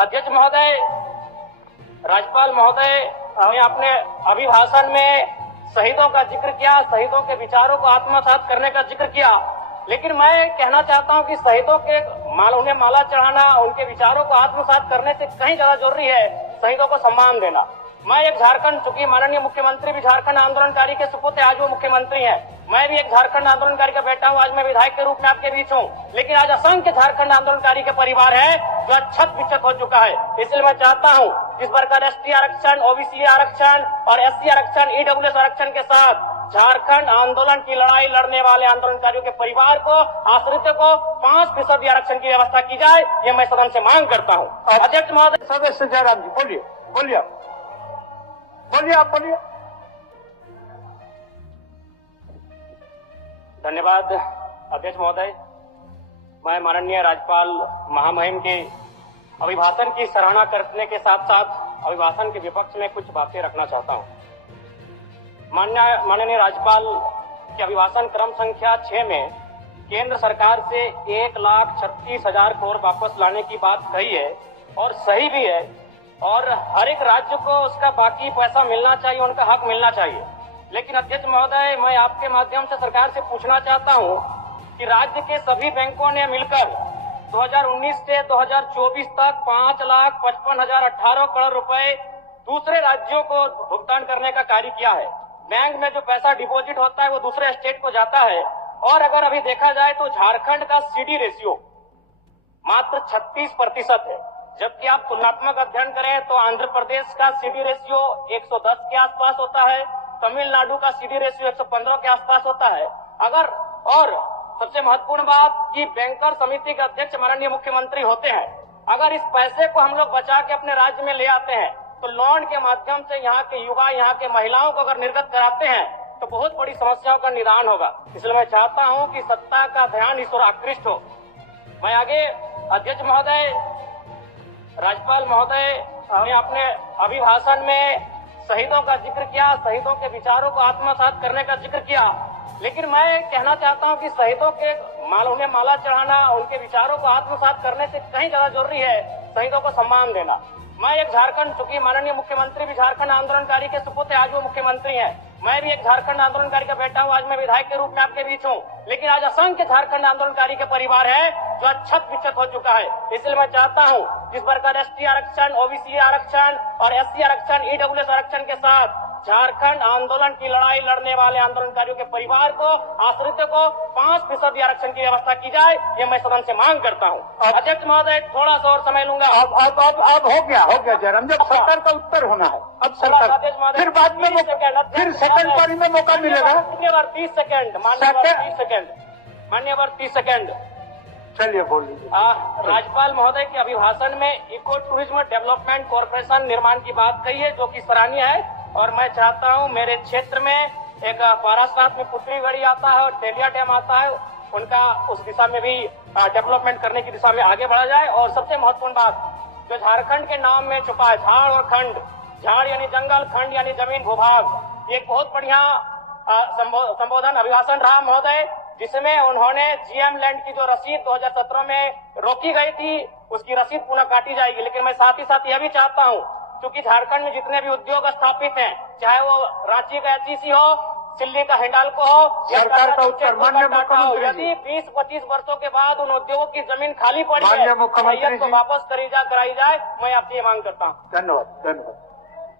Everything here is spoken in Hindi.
अध्यक्ष महोदय, राज्यपाल महोदय ने अपने अभिभाषण में शहीदों का जिक्र किया, शहीदों के विचारों को आत्मसात करने का जिक्र किया, लेकिन मैं कहना चाहता हूं कि शहीदों के उन्हें माला चढ़ाना, उनके विचारों को आत्मसात करने से कहीं ज्यादा जरूरी है शहीदों को सम्मान देना। मैं एक झारखंड, चूंकि माननीय मुख्यमंत्री भी झारखंड आंदोलनकारी के सुपुत्र, आज वो मुख्यमंत्री हैं, मैं भी एक झारखंड आंदोलनकारी का बेटा हूं, आज मैं विधायक के रूप में आपके बीच हूं, लेकिन आज असंख्य झारखंड आंदोलनकारी के परिवार है जो छत विच्छत हो चुका है। इसलिए मैं चाहता हूं जिस प्रकार एसटी आरक्षण, ओबीसी आरक्षण और एससी आरक्षण, ईडब्ल्यूएस आरक्षण के साथ झारखंड आंदोलन की लड़ाई लड़ने वाले आंदोलनकारियों के परिवार को, आश्रित को 5% आरक्षण की व्यवस्था की जाए, ये मैं सदन से मांग करता हूं। अध्यक्ष महोदय, सदस्य जयराम जी बोलिए, बोलिए आप बोलिए। धन्यवाद अध्यक्ष महोदय। मैं माननीय राज्यपाल महामहिम के अभिभाषण की सराहना करने के साथ साथ अभिभाषण के विपक्ष में कुछ बातें रखना चाहता हूं। माननीय राज्यपाल के अभिभाषण क्रम संख्या 6 में केंद्र सरकार से 1,36,000 करोड़ वापस लाने की बात कही है और सही भी है, और हर एक राज्य को उसका बाकी पैसा मिलना चाहिए, उनका हक मिलना चाहिए। लेकिन अध्यक्ष महोदय, मैं आपके माध्यम से सरकार से पूछना चाहता हूं कि राज्य के सभी बैंकों ने मिलकर 2019 से 2024 तक 5,55,018 करोड़ रुपए दूसरे राज्यों को भुगतान करने का कार्य किया है। बैंक में जो पैसा डिपॉजिट होता है वो दूसरे स्टेट को जाता है, और अगर अभी देखा जाए तो झारखंड का सीडी रेशियो मात्र 36% है, जबकि आप तुलनात्मक अध्ययन करें तो आंध्र प्रदेश का सीडी रेशियो 110 के आसपास होता है, तमिलनाडु का सीडी रेशियो 115 के आसपास होता है। और सबसे महत्वपूर्ण बात कि बैंकर समिति के अध्यक्ष माननीय मुख्यमंत्री होते हैं, अगर इस पैसे को हम लोग बचा के अपने राज्य में ले आते हैं तो लोन के माध्यम से यहाँ के युवा, यहाँ के महिलाओं को अगर निर्गत कराते हैं तो बहुत बड़ी समस्याओं का निदान होगा। इसलिए मैं चाहता हूँ कि सत्ता का ध्यान इस ओर आकृष्ट हो। मैं आगे अध्यक्ष महोदय, राज्यपाल महोदय ने अपने अभिभाषण में शहीदों का जिक्र किया, शहीदों के विचारों को आत्मसात करने का जिक्र किया, लेकिन मैं कहना चाहता हूं कि शहीदों के उन्हें माला चढ़ाना, उनके विचारों को आत्मसात करने से कहीं ज्यादा जरूरी है शहीदों को सम्मान देना। मैं एक झारखंड, चूंकि माननीय मुख्यमंत्री भी झारखंड आंदोलनकारी के सुपुत्र, आज वो मुख्यमंत्री हैं, मैं भी एक झारखंड आंदोलनकारी का बेटा हूं, आज मैं विधायक के रूप में आपके बीच हूं, लेकिन आज असंख्य झारखंड आंदोलनकारी के परिवार है जो छत विच्छत हो चुका है। इसलिए मैं चाहता हूं जिस प्रकार एसटी आरक्षण, ओबीसी आरक्षण और एससी आरक्षण, ईडब्ल्यूएस आरक्षण के साथ झारखंड आंदोलन की लड़ाई लड़ने वाले आंदोलनकारियों के परिवार को, आश्रित को 5% आरक्षण की व्यवस्था की जाए, ये मैं सदन से मांग करता हूं। अध्यक्ष महोदय, थोड़ा सा और समय लूंगा। अब हो गया जयराम, जब सरकार का उत्तर होना है, अब सरकार फिर बाद में फिर सेकंड पारी में मौका मिलेगा। मान्यवर 30 सेकंड, मान्यवर 30 सेकंड। चलिए बोलिए। राज्यपाल महोदय के अभिभाषण में इको टूरिज्म डेवलपमेंट कॉर्पोरेशन निर्माण की बात कही है, जो कि सराहनीय है, और मैं चाहता हूं मेरे क्षेत्र में एक पारासात में पुतरीगढ़ी आता है और तेलिया डैम आता है, उनका उस दिशा में भी डेवलपमेंट करने की दिशा में आगे बढ़ा जाए। और सबसे महत्वपूर्ण बात जो झारखंड के नाम में छुपा है, झाड़ और खंड, झाड़ यानी जंगल, खंड यानी जमीन भूभाग, एक बहुत बढ़िया संबोधन अभिभाषण रहा महोदय, जिसमें उन्होंने जीएम लैंड की जो रसीद 2017 में रोकी गई थी उसकी रसीद पुनः काटी जाएगी। लेकिन मैं साथ ही साथ यह भी चाहता हूं, क्योंकि झारखंड में जितने भी उद्योग स्थापित हैं, चाहे वो रांची का एचईसी हो, दिल्ली का हिंडाल्को हो, सरकार का उत्तर माननीय मुख्यमंत्री, यदि 20-25 वर्षों के बाद उन उद्योगों की जमीन खाली पड़ी है, माननीय मुख्यमंत्री को वापस कराई जाए, मैं आपसे ये मांग करता हूँ। धन्यवाद।